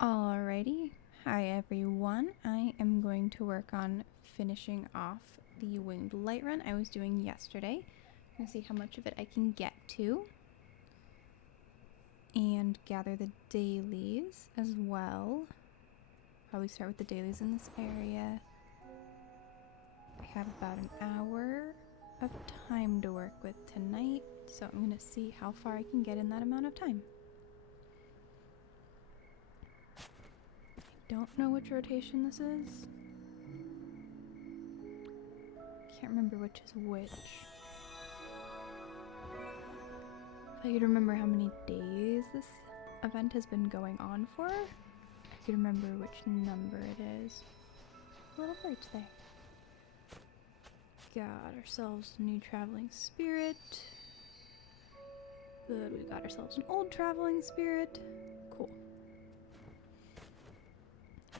Alrighty, hi everyone. I am going to work on finishing off the winged light run I was doing yesterday. I'm going to see how much of it I can get to. And gather the dailies as well. Probably start with the dailies in this area. I have about an hour of time to work with tonight, so I'm going to see how far I can get in that amount of time. Don't know which rotation this is. Can't remember which is which. If I could remember how many days this event has been going on for, I could remember which number it is. Little birds there. Got ourselves a new traveling spirit. Good, we got ourselves an old traveling spirit. Cool.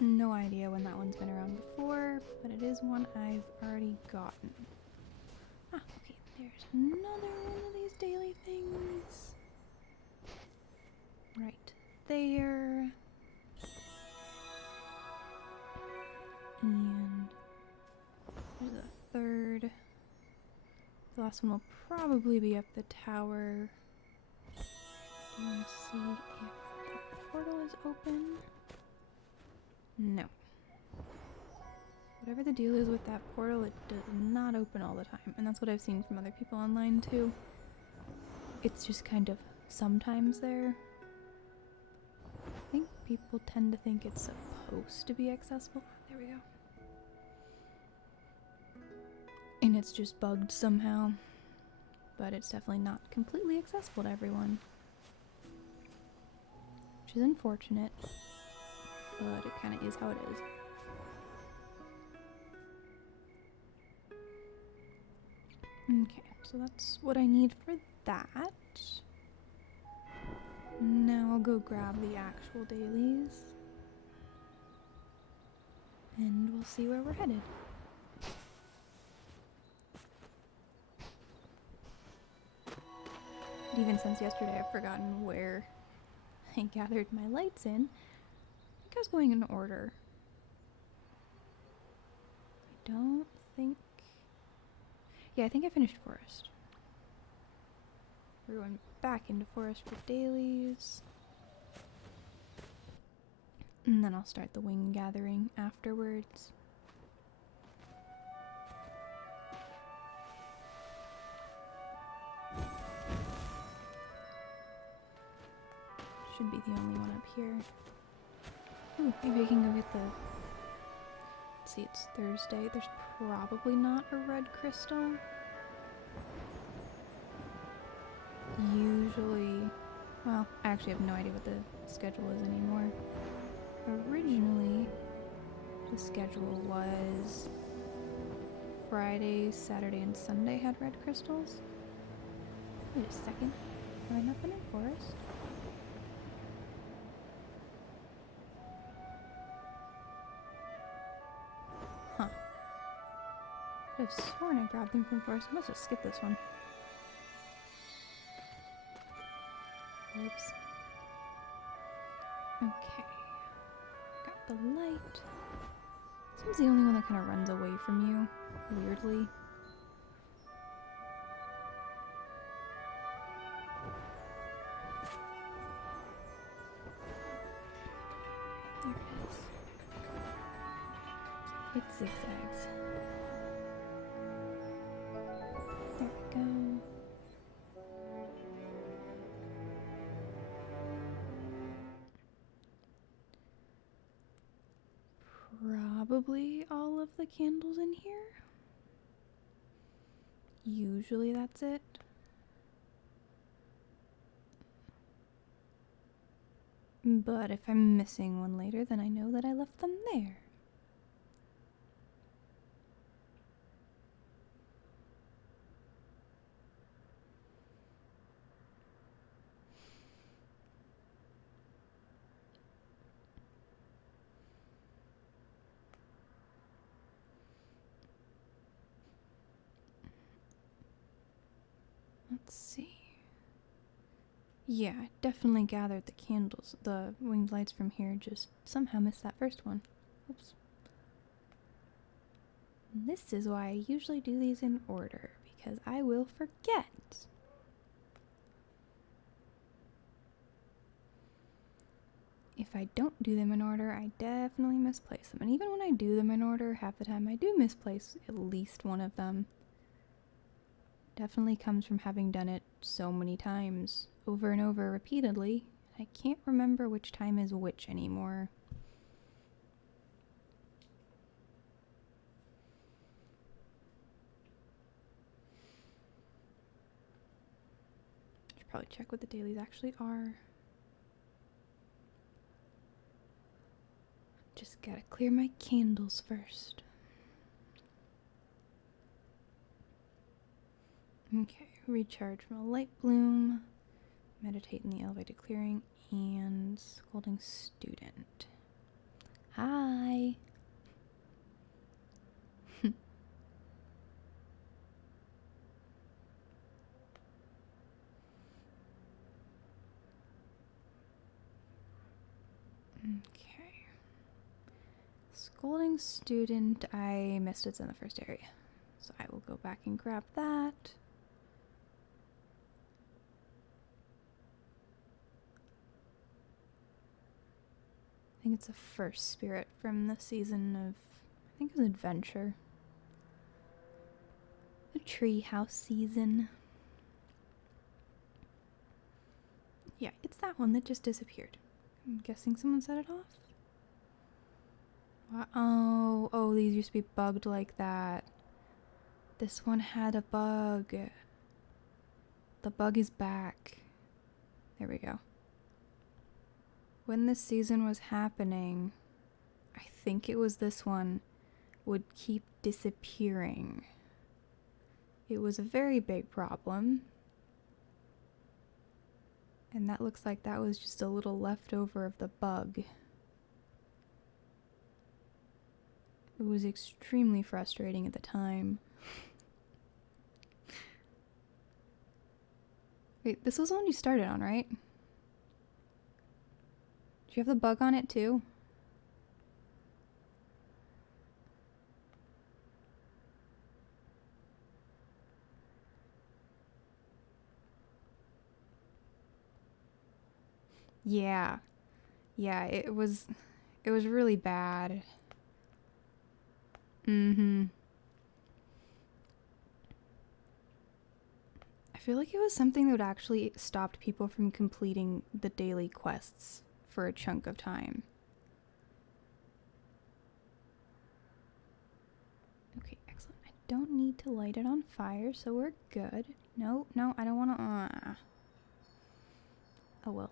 No idea when that one's been around before, but it is one I've already gotten. Ah, okay, there's another one of these daily things. Right there. And there's a third. The last one will probably be up the tower. I want to see if that portal is open. No. Whatever the deal is with that portal, it does not open all the time. And that's what I've seen from other people online too. It's just kind of sometimes there. I think people tend to think it's supposed to be accessible. There we go. And it's just bugged somehow. But it's definitely not completely accessible to everyone. Which is unfortunate. But it kind of is how it is. Okay, so that's what I need for that. Now I'll go grab the actual dailies. And we'll see where we're headed. And even since yesterday, I've forgotten where I gathered my lights in. I think I was going in order. I don't think... Yeah, I think I finished forest. We're going back into forest for dailies. And then I'll start the wing gathering afterwards. Should be the only one up here. Ooh, maybe I can go get the... Let's see, it's Thursday. There's probably not a red crystal. Usually... Well, I actually have no idea what the schedule is anymore. Originally, the schedule was Friday, Saturday, and Sunday had red crystals. Wait a second. Have I not been in forest? Huh. I could have sworn I grabbed them from forest. I must have skipped this one. Oops. Okay. Got the light. This one's the only one that kind of runs away from you, weirdly. There it is. It zigzags. There we go. Probably all of the candles in here. Usually that's it. But if I'm missing one later, then I know that I left them there. Let's see. Yeah, I definitely gathered the candles, the winged lights from here, just somehow missed that first one. Oops. And this is why I usually do these in order, because I will forget. If I don't do them in order, I definitely misplace them. And even when I do them in order, half the time I do misplace at least one of them. Definitely comes from having done it so many times, over and over repeatedly. I can't remember which time is which anymore. Should probably check what the dailies actually are. Just gotta clear my candles first. Okay, recharge from a light bloom, meditate in the elevated clearing, and scolding student. Hi! Okay. Scolding student, I missed it's in the first area. So I will go back and grab that. I think it's the first spirit from the season of, I think it was Adventure. The treehouse season. Yeah, it's that one that just disappeared. I'm guessing someone set it off? Oh, these used to be bugged like that. This one had a bug. The bug is back. There we go. When this season was happening, I think it was this one, would keep disappearing. It was a very big problem. And that looks like that was just a little leftover of the bug. It was extremely frustrating at the time. Wait, this was the one you started on, right? Did you have the bug on it too? Yeah. Yeah, it was really bad. Mm-hmm. I feel like it was something that would actually stopped people from completing the daily quests for a chunk of time. Okay, excellent. I don't need to light it on fire, so we're good. No, I don't want to... Oh well.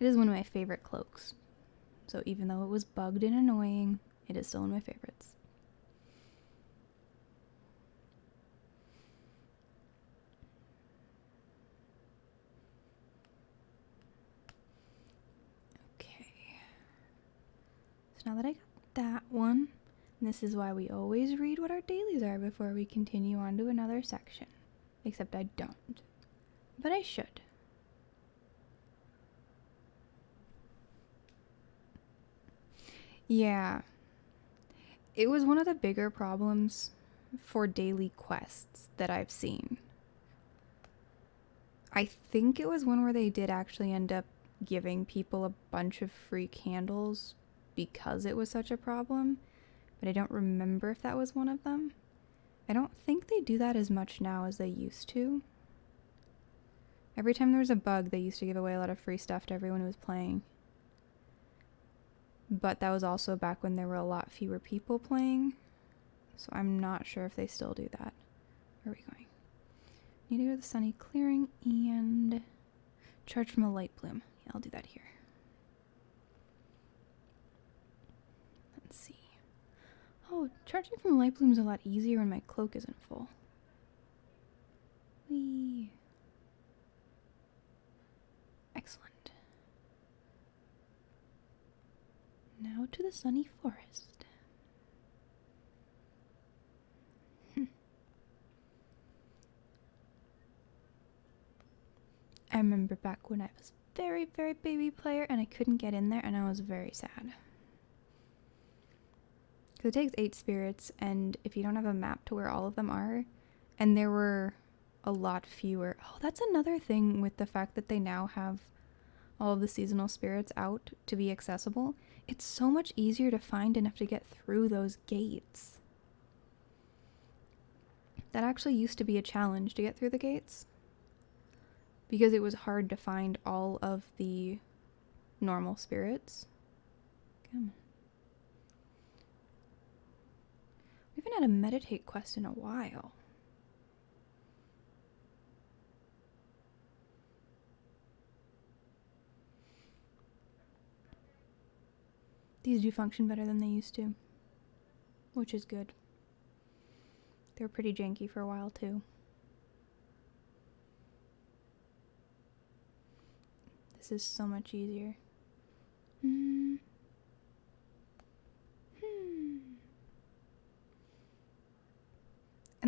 It is one of my favorite cloaks. So even though it was bugged and annoying, it is still one of my favorites. Okay. So now that I got that one, this is why we always read what our dailies are before we continue on to another section. Except I don't. But I should. Yeah. It was one of the bigger problems for daily quests that I've seen. I think it was one where they did actually end up giving people a bunch of free candles because it was such a problem, but I don't remember if that was one of them. I don't think they do that as much now as they used to. Every time there was a bug, they used to give away a lot of free stuff to everyone who was playing. But that was also back when there were a lot fewer people playing, so I'm not sure if they still do that. Where are we going? Need to go to the sunny clearing and charge from a light bloom. Yeah, I'll do that here. Let's see. Oh, charging from a light bloom is a lot easier when my cloak isn't full. Whee! Excellent. Now to the sunny forest. I remember back when I was very, very baby player and I couldn't get in there and I was very sad. Because it takes 8 spirits, and if you don't have a map to where all of them are, and there were a lot fewer. Oh, that's another thing with the fact that they now have all of the seasonal spirits out to be accessible. It's so much easier to find enough to get through those gates. That actually used to be a challenge to get through the gates, because it was hard to find all of the normal spirits. Come on. We haven't had a meditate quest in a while. These do function better than they used to, which is good. They were pretty janky for a while too. This is so much easier. And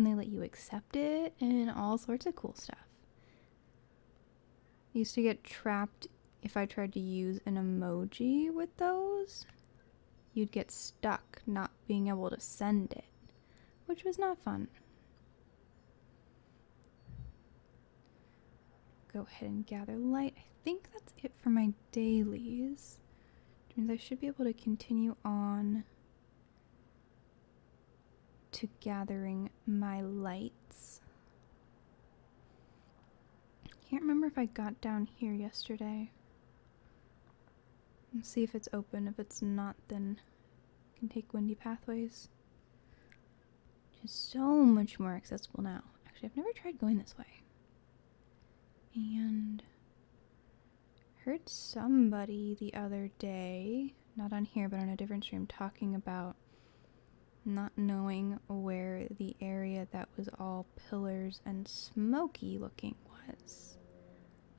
they let you accept it and all sorts of cool stuff. I used to get trapped if I tried to use an emoji with those. You'd get stuck not being able to send it, which was not fun. Go ahead and gather light. I think that's it for my dailies. Which means I should be able to continue on to gathering my lights. Can't remember if I got down here yesterday. Let's see if it's open. If it's not, then I can take windy pathways. Which is so much more accessible now. Actually, I've never tried going this way. And heard somebody the other day, not on here but on a different stream, talking about not knowing where the area that was all pillars and smoky looking was.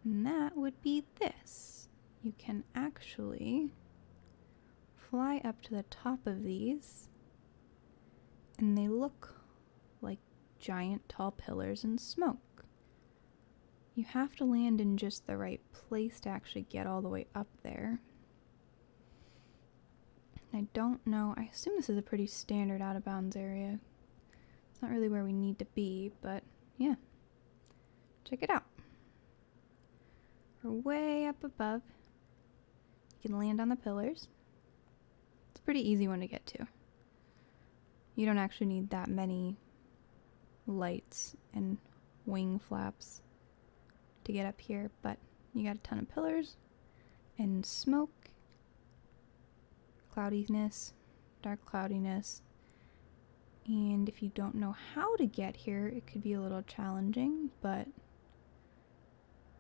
And that would be this. You can actually fly up to the top of these, and they look like giant tall pillars and smoke. You have to land in just the right place to actually get all the way up there. I don't know. I assume this is a pretty standard out of bounds area. It's not really where we need to be, but yeah. Check it out. We're way up above. You can land on the pillars. It's a pretty easy one to get to. You don't actually need that many lights and wing flaps to get up here, but you got a ton of pillars and smoke, cloudiness, dark cloudiness, and if you don't know how to get here, it could be a little challenging, but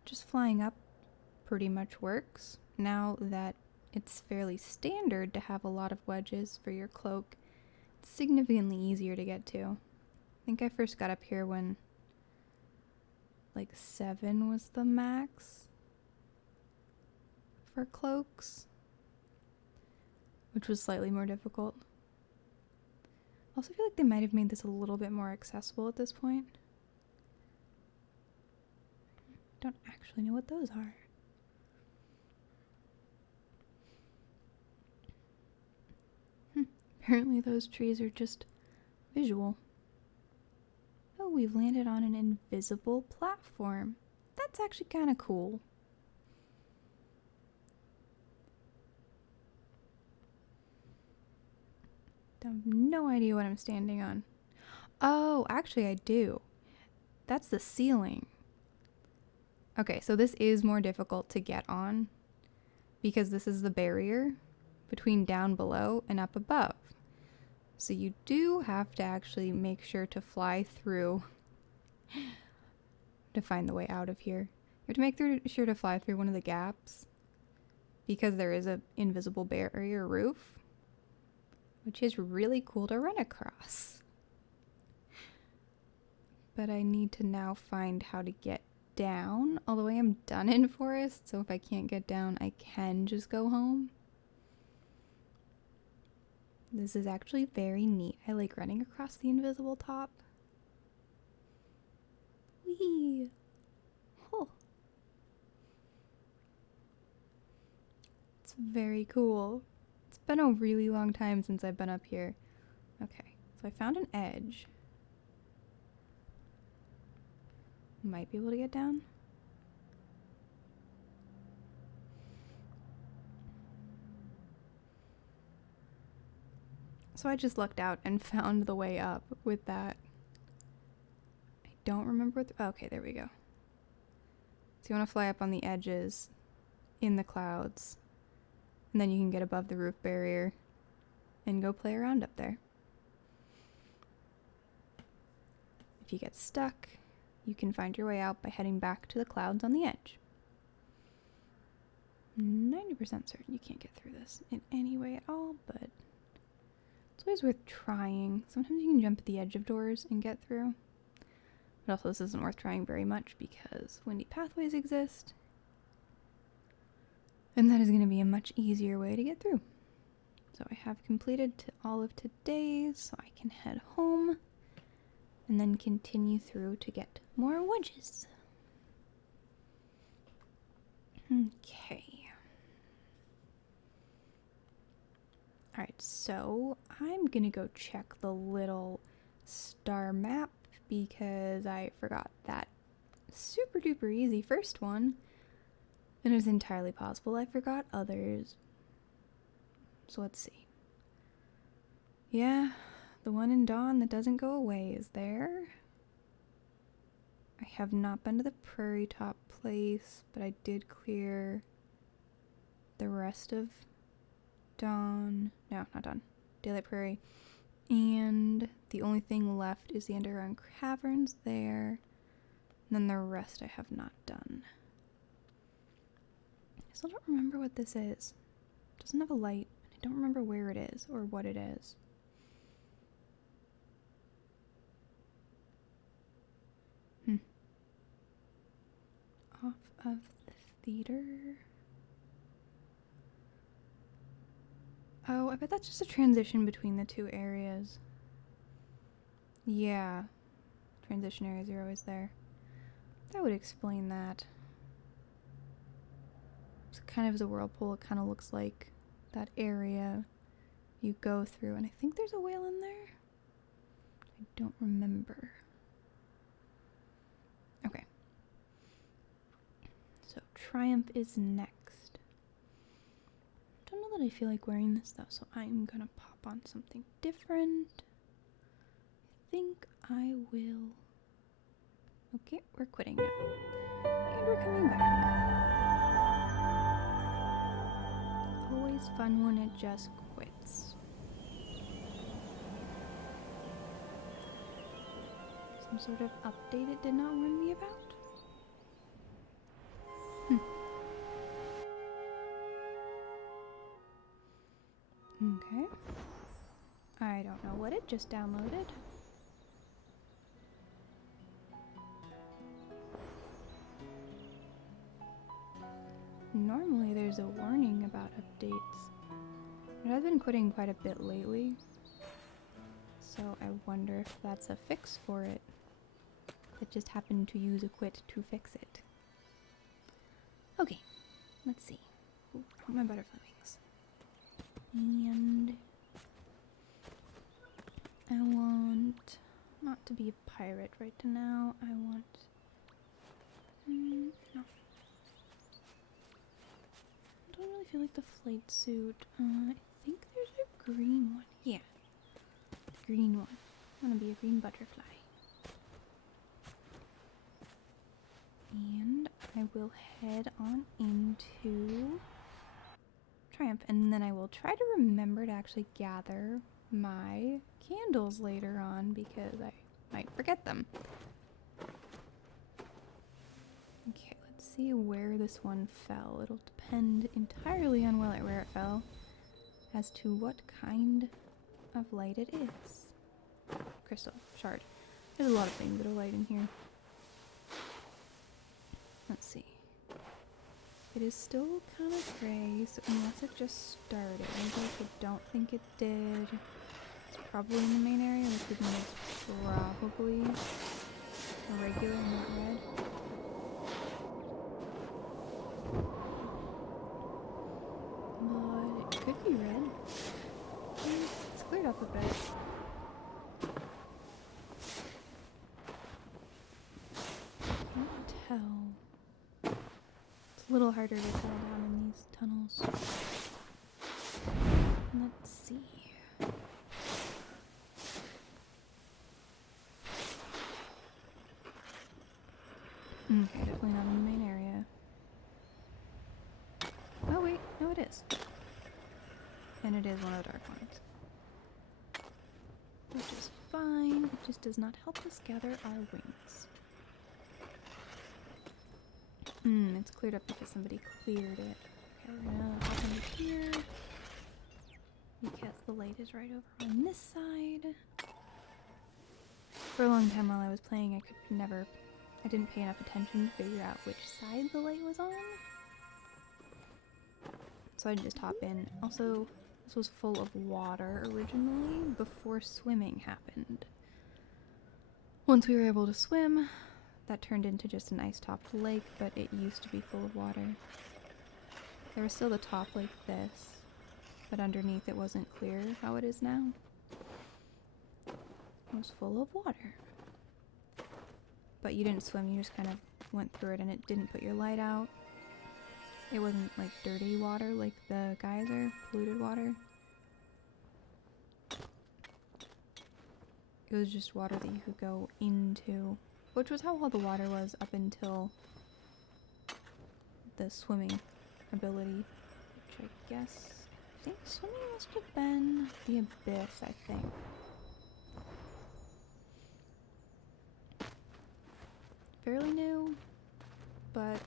just flying up pretty much works. Now that it's fairly standard to have a lot of wedges for your cloak, it's significantly easier to get to. I think I first got up here when like 7 was the max for cloaks, which was slightly more difficult. I also feel like they might have made this a little bit more accessible at this point. Don't actually know what those are. Apparently those trees are just visual. Oh, we've landed on an invisible platform. That's actually kind of cool. I have no idea what I'm standing on. Oh, actually I do. That's the ceiling. Okay, so this is more difficult to get on because this is the barrier between down below and up above. So you do have to actually make sure to fly through to find the way out of here. You have to make sure to fly through one of the gaps because there is an invisible barrier roof, which is really cool to run across. But I need to now find how to get down, although I am done in forest, so if I can't get down, I can just go home. This is actually very neat. I like running across the invisible top. Whee! Oh. Very cool. It's been a really long time since I've been up here. Okay, so I found an edge. Might be able to get down. So I just looked out and found the way up with that. I don't remember what okay, there we go. So you want to fly up on the edges in the clouds, and then you can get above the roof barrier and go play around up there. If you get stuck, you can find your way out by heading back to the clouds on the edge. 90% certain you can't get through this in any way at all, but it's always worth trying. Sometimes you can jump at the edge of doors and get through. But also this isn't worth trying very much because windy pathways exist. And that is going to be a much easier way to get through. So I have completed all of today's, so I can head home and then continue through to get more wedges. Okay. Alright, so I'm gonna go check the little star map because I forgot that super duper easy first one. And it is entirely possible I forgot others. So let's see. Yeah, the one in Dawn that doesn't go away is there. I have not been to the Prairie Top place, but I did clear the rest of Dawn. No, not Dawn. Daylight Prairie. And the only thing left is the underground caverns there. And then the rest I have not done. I still don't remember what this is. It doesn't have a light. I don't remember where it is or what it is. Off of the theater. Oh, I bet that's just a transition between the two areas. Yeah. Transition areas are always there. That would explain that. It's kind of as a whirlpool, it kind of looks like that area you go through. And I think there's a whale in there. I don't remember. Okay. So Triumph is next. Don't know that I feel like wearing this though, so I'm gonna pop on something different. I think I will. Okay, we're quitting now. And we're coming back. Always fun when it just quits. Some sort of update it did not warn me about? Okay. I don't know what it just downloaded. Normally there's a warning about updates. But I've been quitting quite a bit lately. So I wonder if that's a fix for it. It just happened to use a quit to fix it. Okay, let's see. Ooh, I want my butterfly wings. And I want not to be a pirate right now. I want no. I don't really feel like the flight suit. I think there's a green one. Yeah, the green one. I want to be a green butterfly. And I will head on into Triumph, and then I will try to remember to actually gather my candles later on because I might forget them. Okay, let's see where this one fell. It'll depend entirely on where it fell as to what kind of light it is. Crystal, shard. There's a lot of things that are light in here. Let's see. It is still kind of gray, so unless it just started, I don't think it did. It's probably in the main area, which would mean it's probably a regular, not red. could be red. It's cleared up a bit. Can't tell. It's a little harder to tell down in these tunnels. Let's see. Okay, definitely not in the main area. Oh wait, no it is. And it is one of the dark ones. Which is fine, it just does not help us gather our wings. It's cleared up because somebody cleared it. Okay, we're gonna hop under here. Because the light is right over on this side. For a long time while I was playing, I didn't pay enough attention to figure out which side the light was on. So I'd just hop in. Also, this was full of water originally before swimming happened. Once we were able to swim, that turned into just an ice-topped lake, but it used to be full of water. There was still the top like this, but underneath it wasn't clear how it is now. It was full of water. But you didn't swim, you just kind of went through it and it didn't put your light out. It wasn't like dirty water like the geyser, polluted water. It was just water that you could go into, which was how all the water was up until the swimming ability, which I think swimming must have been the abyss, I think. Fairly new, but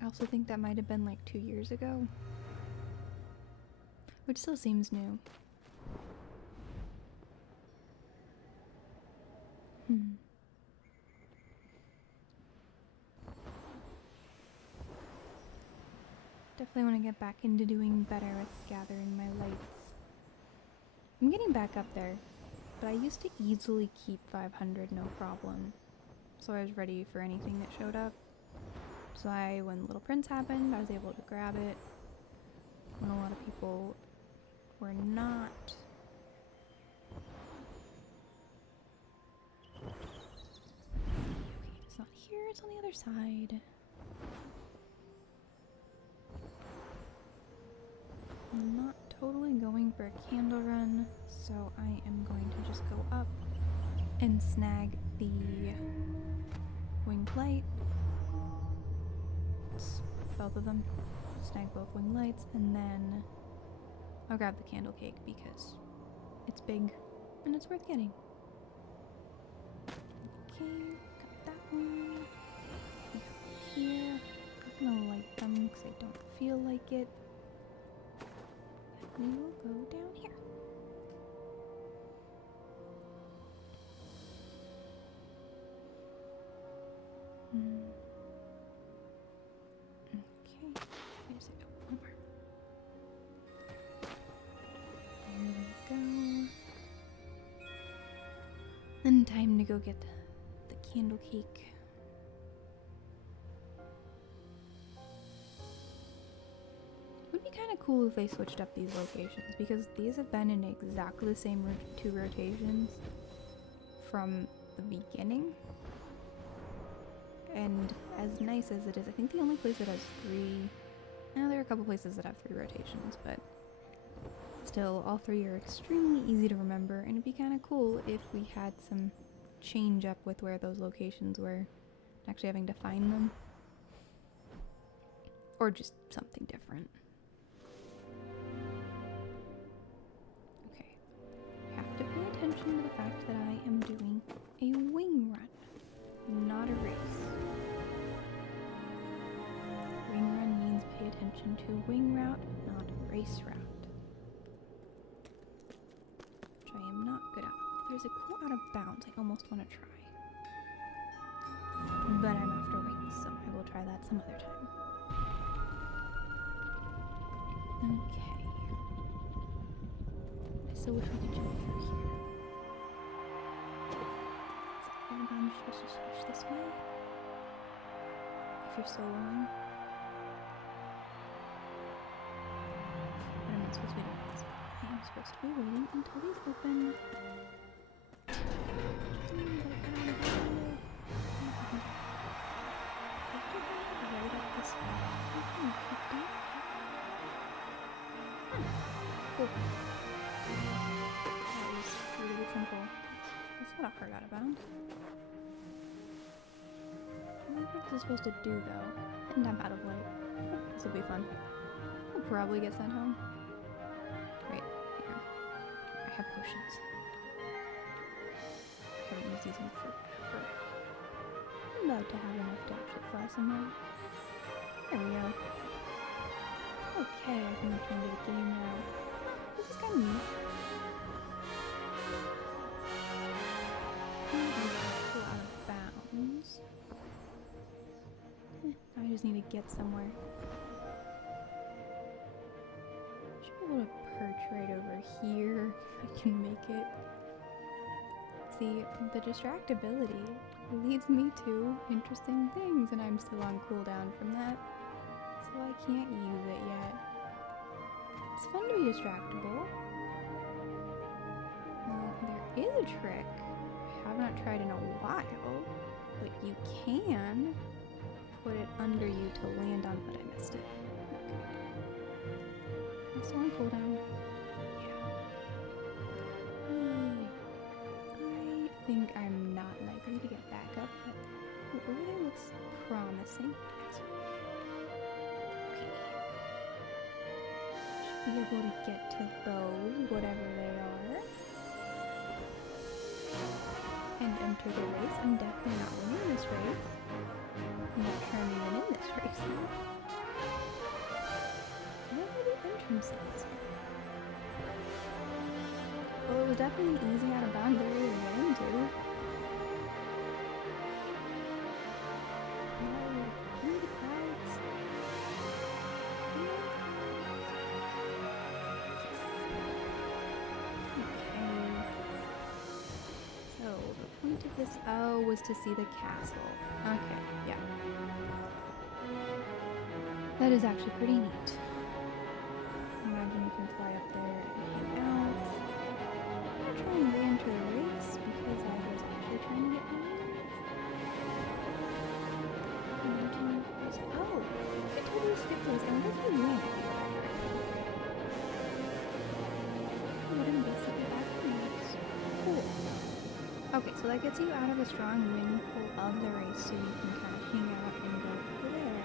I also think that might have been like 2 years ago, which still seems new. Definitely want to get back into doing better with gathering my lights. I'm getting back up there, but I used to easily keep 500 no problem. So I was ready for anything that showed up. So when Little Prince happened, I was able to grab it. When a lot of people were not. Okay, it's not here, it's on the other side. I'm not totally going for a candle run, so I am going to just go up and snag the winged light. It's both of them. Snag both winged lights, and then I'll grab the candle cake because it's big and it's worth getting. Okay, got that one. Here, I'm not gonna light them because I don't feel like it. We will go down here. Okay, wait a second, one more. There we go. Then time to go get the candle cake. Would be kind of cool if they switched up these locations, because these have been in exactly the same 2 rotations from the beginning. And as nice as it is, I think the only place that has 3... Now there are a couple places that have 3 rotations, but still, all 3 are extremely easy to remember, and it'd be kind of cool if we had some change up with where those locations were, actually having to find them. Or just something different. Okay. I have to pay attention to the fact that I am doing a wing run, not a race. Wing run means pay attention to wing route, not race route. Which I am not good at. There's a cool out of bounds I almost want to try. But I'm after wings, so I will try that some other time. Okay. I still wish we could jump through here. I'm supposed to switch this way? If you're soloing. What am I supposed to be doing? supposed to be waiting until these open. Right up this way. Cool. That was really simple. That's not a hard out of bounds. I wonder what this is supposed to do though. And I'm out of light. This will be fun. I'll probably get sent home. Right here. I have potions. I haven't used these in forever. I'm about to have enough to actually fly somewhere. There we go. Okay, I can return to the game now. This is kind of neat. I'm a little out of bounds. I just need to get somewhere. Should be able to perch right over here if I can make it. See, the distractibility leads me to interesting things, and I'm still on cooldown from that, so I can't use it yet. It's fun to be distractible. There is a trick I have not tried in a while, but you can put it under you to land on, but I missed it. Okay. I'm still on cooldown. Yeah. I think I'm not likely to get back up, but over there looks promising. Excellent. Okay. Should be able to get to those, whatever they are. And enter the race. I'm definitely not winning this race. I'm not sure I'm even in this race now. What are the entrances? Well, it was definitely an easy out of bounds area to get into. No, give me the clouds. So, the point of this, was to see the castle. Okay, yeah. That is actually pretty neat. Imagine you can fly up there and hang out. I'm gonna try and re-enter the race because I was actually trying to get my wins. Imagine there's, oh, I totally skipped those. And what if you win? What am I basically back in this? Cool. Okay, so that gets you out of the strong wind pull of the race so you can kind of hang out and go over there.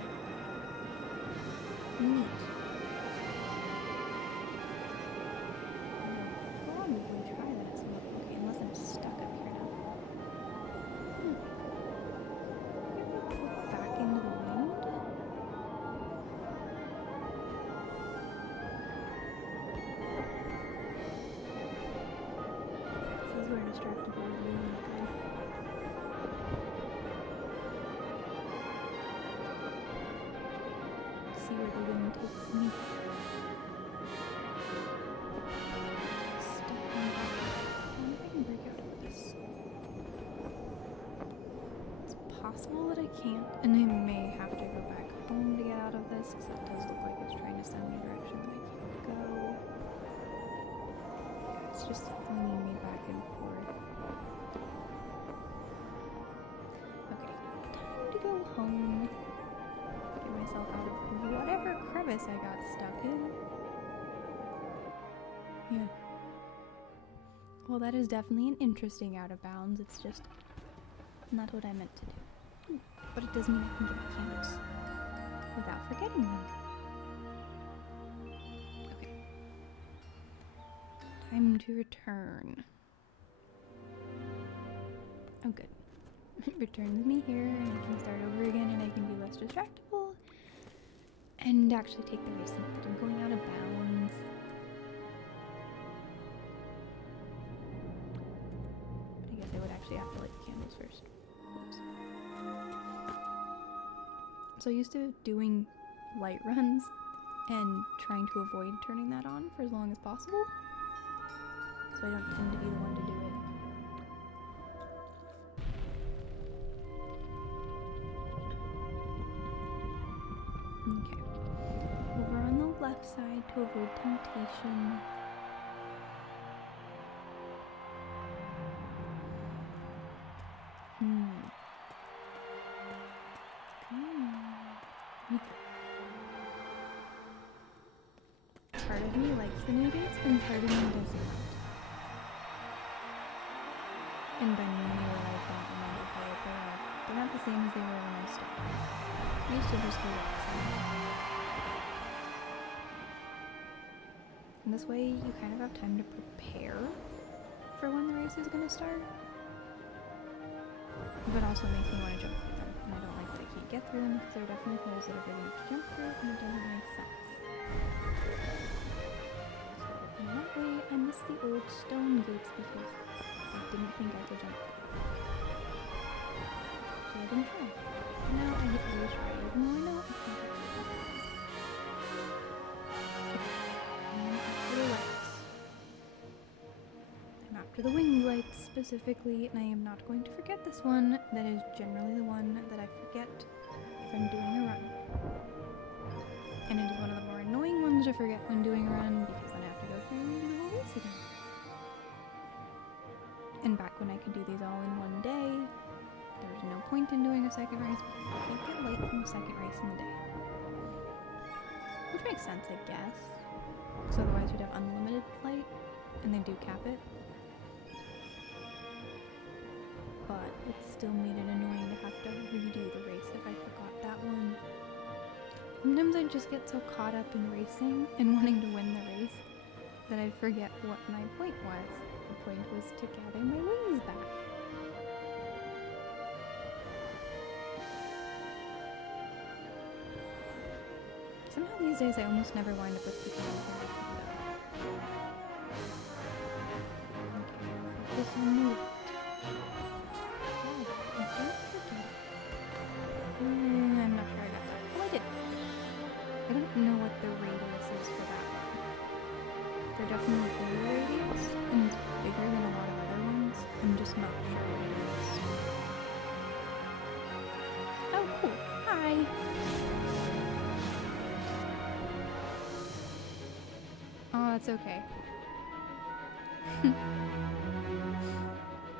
Neat. I'll probably try that at some point. Okay, unless I'm stuck up here now. Back into the wind. This is where distractibility is not good. See where the wind takes me. Stuck on top. I wonder if I can break out of this. It's possible that I can't, and I may have to go back home to get out of this, because that does look like it's trying to send me a direction that I can't go. Yeah, it's just flinging me back and forth. Okay, time to go home. Get myself out of whatever crevice I got stuck in. Yeah. Well, that is definitely an interesting out of bounds. It's just not what I meant to do. Ooh, but it does mean I can get my candles without forgetting them. Okay. Time to return. Oh, good. It returns me here, and I can start over again, and I can be less distractible. And actually take the race that I'm going out of bounds. But I guess I would actually have to light the candles first. Oops. So I used to doing light runs and trying to avoid turning that on for as long as possible. So I don't tend to be the one to do it. Okay. Over on the left side to avoid temptation. Hmm. Part of me likes the new gates, and part of me does not. And by new, I don't remember how old they are. They're not the same as they were when I started. I used to just go racing. And this way, you kind of have time to prepare for when the race is going to start. But also makes me want to jump through them. And I don't like that I can't get through them because there are definitely holes that are big enough to jump through, and it doesn't make sense. So in that way, I miss the old stone gates because I didn't think I could jump through. So I didn't try. And now I get to retry, even though I know I can't get through them. And after the lights. I'm after the wing lights specifically, and I am not going to forget this one. That is generally the one that I forget if I'm doing a run. And it is one of the more annoying ones to forget when doing a run because then I have to go through and do the whole race again. And back when I could do these all in one day, there was no point in doing a second race because you can't get light from the second race in the day. Which makes sense, I guess. Because otherwise you'd have unlimited light, and they do cap it. But it still made it annoying to have to redo the race if I forgot that one. Sometimes I just get so caught up in racing and wanting to win the race that I forget what my point was. The point was to gather my wings back. Somehow these days I almost never wind up with people who can do that. Okay, focus on the left. I'm not sure I got that. Oh, I did. I don't know what the radius is for that one. They're definitely a radius, and it's bigger than a lot of other ones. I'm just not sure what it is. Oh, cool. Hi. Oh, that's okay.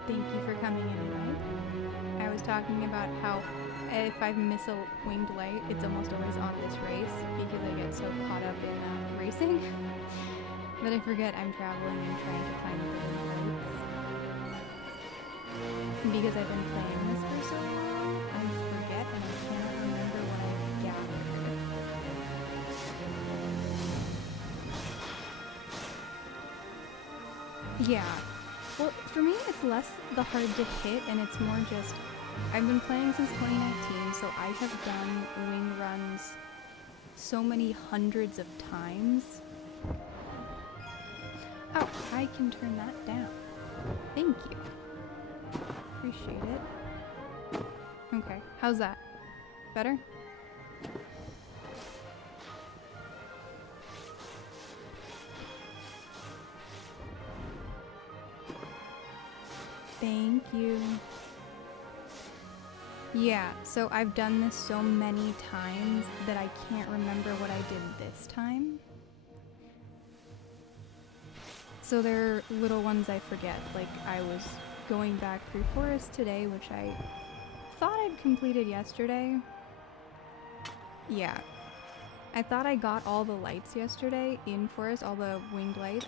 Thank you for coming anyway. I was talking about how if I miss a winged light, it's almost always on this race because I get so caught up in racing that I forget I'm traveling and trying to find the winged lights. Because I've been playing this for so long, I forget and I cannot remember what I've gathered. Yeah. Well, for me, it's less the hard to hit, and it's more just I've been playing since 2019, so I have done wing runs so many hundreds of times. Oh, I can turn that down. Thank you. Appreciate it. Okay, how's that? Better? Thank you. Yeah, so I've done this so many times that I can't remember what I did this time. So there are little ones I forget. Like I was going back through forest today, which I thought I'd completed yesterday. Yeah. I thought I got all the lights yesterday in forest, all the winged lights.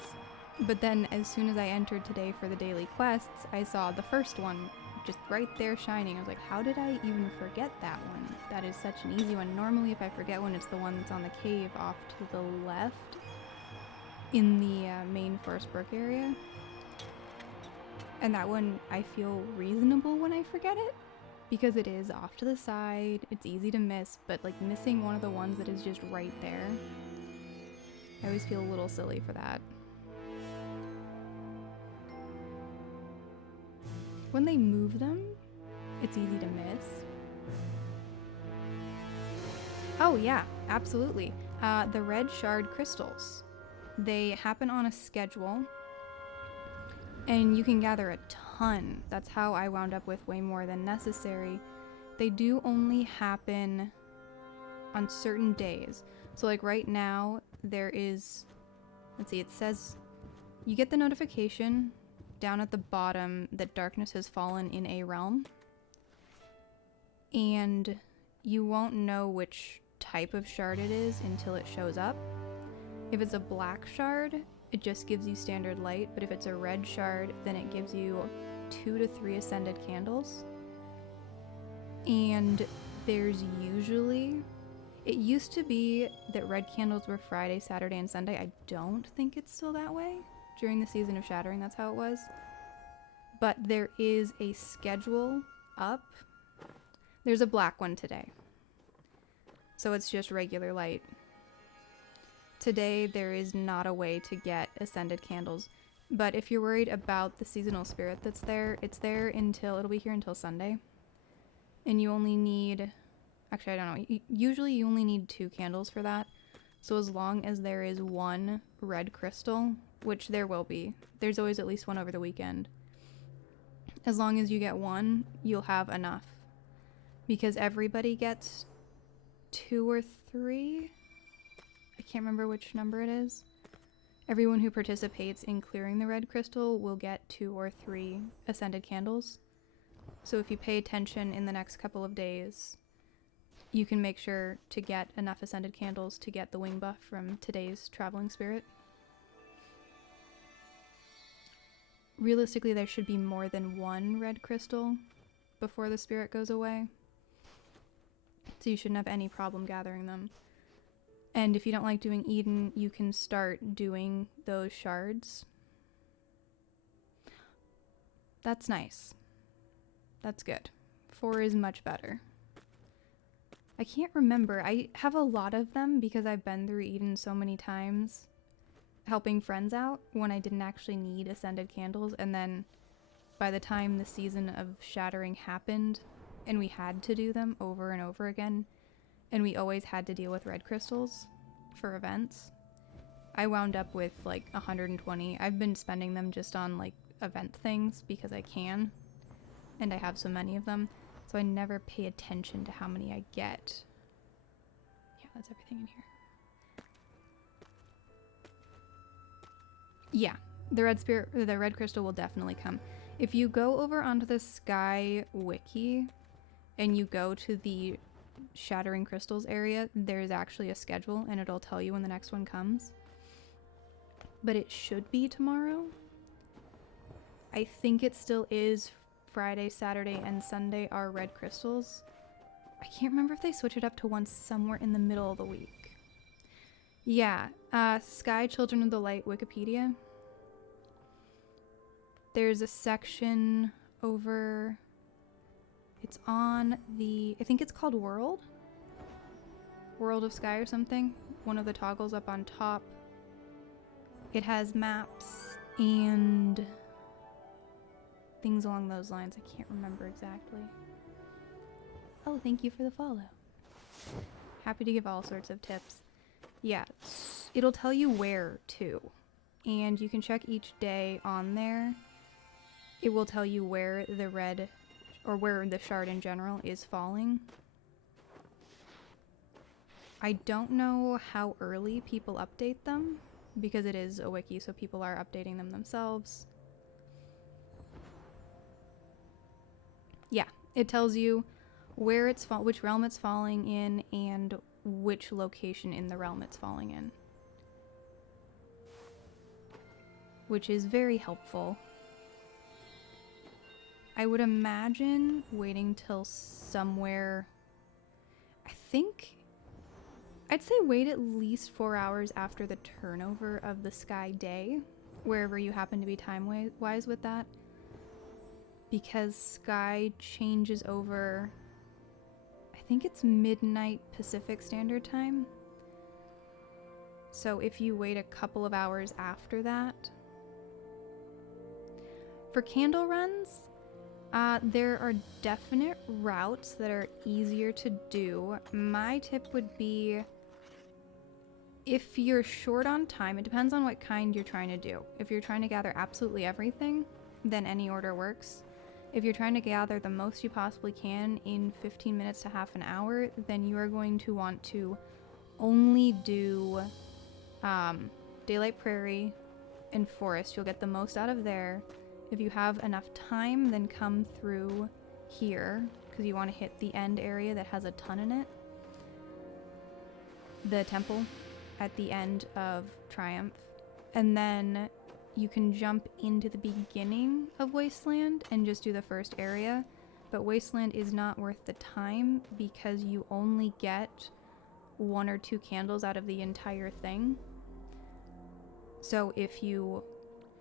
But then as soon as I entered today for the daily quests, I saw the first one just right there shining. I was like, how did I even forget that one? That is such an easy one. Normally if I forget one, it's the one that's on the cave off to the left in the main Forest Brook area. And that one, I feel reasonable when I forget it, because it is off to the side, it's easy to miss, but like missing one of the ones that is just right there, I always feel a little silly for that. When they move them, it's easy to miss. Oh yeah, absolutely. The red shard crystals. They happen on a schedule, and you can gather a ton. That's how I wound up with way more than necessary. They do only happen on certain days. So like right now, there is, let's see, it says you get the notification down at the bottom that darkness has fallen in a realm. and you won't know which type of shard it is until it shows up. If it's a black shard, it just gives you standard light, but if it's a red shard, then it gives you 2 to 3 ascended candles. And there's usually, it used to be that red candles were Friday, Saturday, and Sunday. I don't think it's still that way. During the season of Shattering, that's how it was. But there is a schedule up. There's a black one today. So it's just regular light. Today, there is not a way to get ascended candles. But if you're worried about the seasonal spirit that's there, it's there until, it'll be here until Sunday. And you only need, actually, I don't know. Usually you only need 2 candles for that. So as long as there is 1 red crystal, which there will be, there's always at least one over the weekend. As long as you get 1, you'll have enough. Because everybody gets 2 or 3. I can't remember which number it is. Everyone who participates in clearing the red crystal will get 2 or 3 ascended candles. So if you pay attention in the next couple of days, you can make sure to get enough ascended candles to get the wing buff from today's traveling spirit. Realistically, there should be more than 1 red crystal before the spirit goes away. So you shouldn't have any problem gathering them. And if you don't like doing Eden, you can start doing those shards. That's nice. That's good. 4 is much better. I can't remember. I have a lot of them because I've been through Eden so many times helping friends out when I didn't actually need ascended candles. And then by the time the season of Shattering happened and we had to do them over and over again, and we always had to deal with red crystals for events, I wound up with like 120. I've been spending them just on like event things because I can, and I have so many of them, so I never pay attention to how many I get. Yeah, that's everything in here. Yeah, the red crystal will definitely come. If you go over onto the Sky Wiki and you go to the Shattering Crystals area, there's actually a schedule and it'll tell you when the next one comes. But it should be tomorrow. I think it still is Friday, Saturday, and Sunday are red crystals. I can't remember if they switch it up to once somewhere in the middle of the week. Yeah, Sky Children of the Light Wikipedia. There's a section over, it's on the, I think it's called World of Sky or something. One of the toggles up on top. It has maps and things along those lines. I can't remember exactly. Oh, thank you for the follow. Happy to give all sorts of tips. Yeah, it'll tell you where to, and you can check each day on there. It will tell you where the red, or where the shard in general is falling. I don't know how early people update them, because it is a wiki, so people are updating them themselves. Yeah, it tells you where it's which realm it's falling in, and which location in the realm it's falling in, which is very helpful. I would imagine waiting till somewhere, I'd say wait at least 4 hours after the turnover of the sky day, wherever you happen to be time-wise with that, because sky changes over, I think it's midnight Pacific Standard Time. So if you wait a couple of hours after that. For candle runs, there are definite routes that are easier to do. My tip would be, if you're short on time, it depends on what kind you're trying to do. If you're trying to gather absolutely everything, then any order works. If you're trying to gather the most you possibly can in 15 minutes to half an hour, then you are going to want to only do Daylight Prairie and Forest. You'll get the most out of there. If you have enough time, then come through here, because you want to hit the end area that has a ton in it. The temple at the end of Triumph. And then you can jump into the beginning of Wasteland and just do the first area. But Wasteland is not worth the time because you only get 1 or 2 candles out of the entire thing. So if you...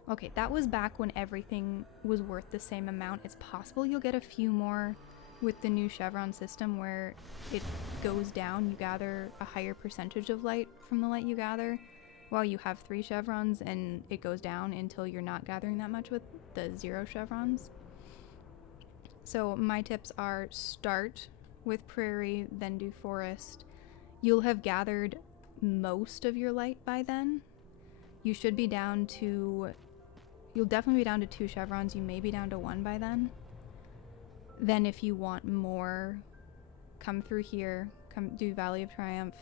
Okay, that was back when everything was worth the same amount. It's possible you'll get a few more with the new chevron system where it goes down. You gather a higher percentage of light from the light you gather, while you have 3 chevrons, and it goes down until you're not gathering that much with the 0 chevrons. So my tips are start with Prairie, then do Forest. You'll have gathered most of your light by then. You should be down to... You'll definitely be down to 2 chevrons. You may be down to 1 by then. Then if you want more, come through here. Come do Valley of Triumph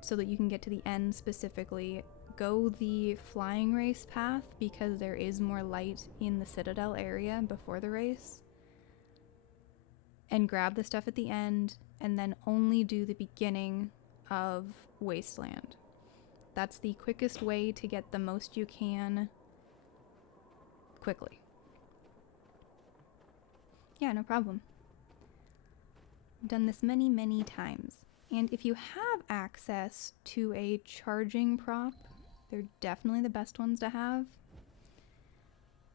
so that you can get to the end specifically. Go the flying race path because there is more light in the Citadel area before the race. And grab the stuff at the end, and then only do the beginning of Wasteland. That's the quickest way to get the most you can quickly. Yeah, no problem. I've done this many, many times. And if you have access to a charging prop, they're definitely the best ones to have.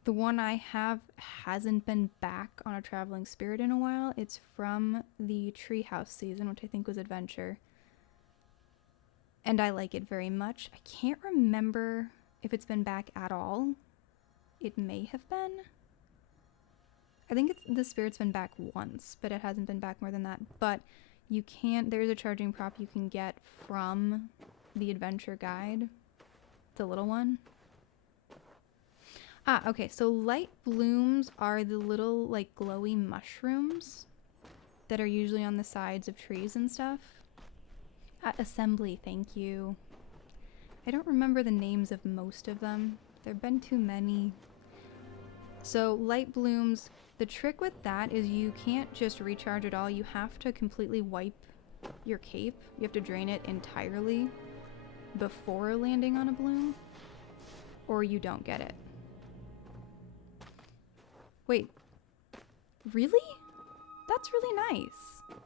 The one I have hasn't been back on a Traveling Spirit in a while. It's from the Treehouse season, which I think was Adventure. And I like it very much. I can't remember if it's been back at all. It may have been. I think the Spirit's been back once, but it hasn't been back more than that. But you can't, there's a charging prop you can get from the Adventure Guide. It's a little one. Ah, okay, so light blooms are the little, like, glowy mushrooms that are usually on the sides of trees and stuff. Assembly, thank you. I don't remember the names of most of them. There have been too many. So, light blooms, the trick with that is you can't just recharge it all. You have to completely wipe your cape. You have to drain it entirely before landing on a bloom, or you don't get it. Wait, really? That's really nice.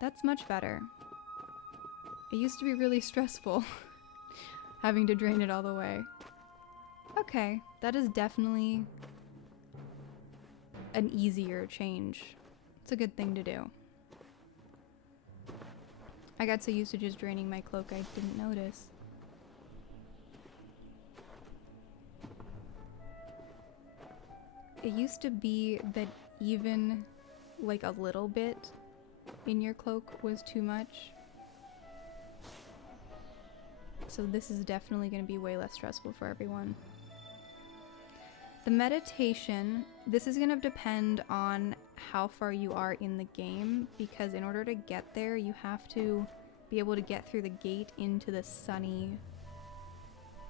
That's much better. It used to be really stressful having to drain it all the way. Okay, that is definitely an easier change. It's a good thing to do. I got so used to just draining my cloak I didn't notice. It used to be that even like a little bit in your cloak was too much. So this is definitely going to be way less stressful for everyone. The meditation, this is going to depend on how far you are in the game, because in order to get there, you have to be able to get through the gate into the sunny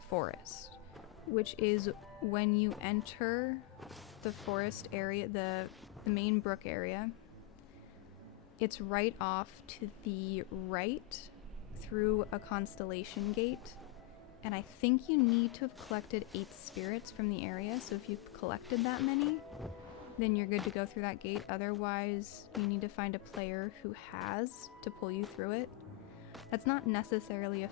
forest, which is when you enter the forest area, the main brook area. It's right off to the right through a constellation gate, and I think you need to have collected 8 spirits from the area, so if you've collected that many, then you're good to go through that gate. Otherwise, you need to find a player who has to pull you through it. That's not necessarily a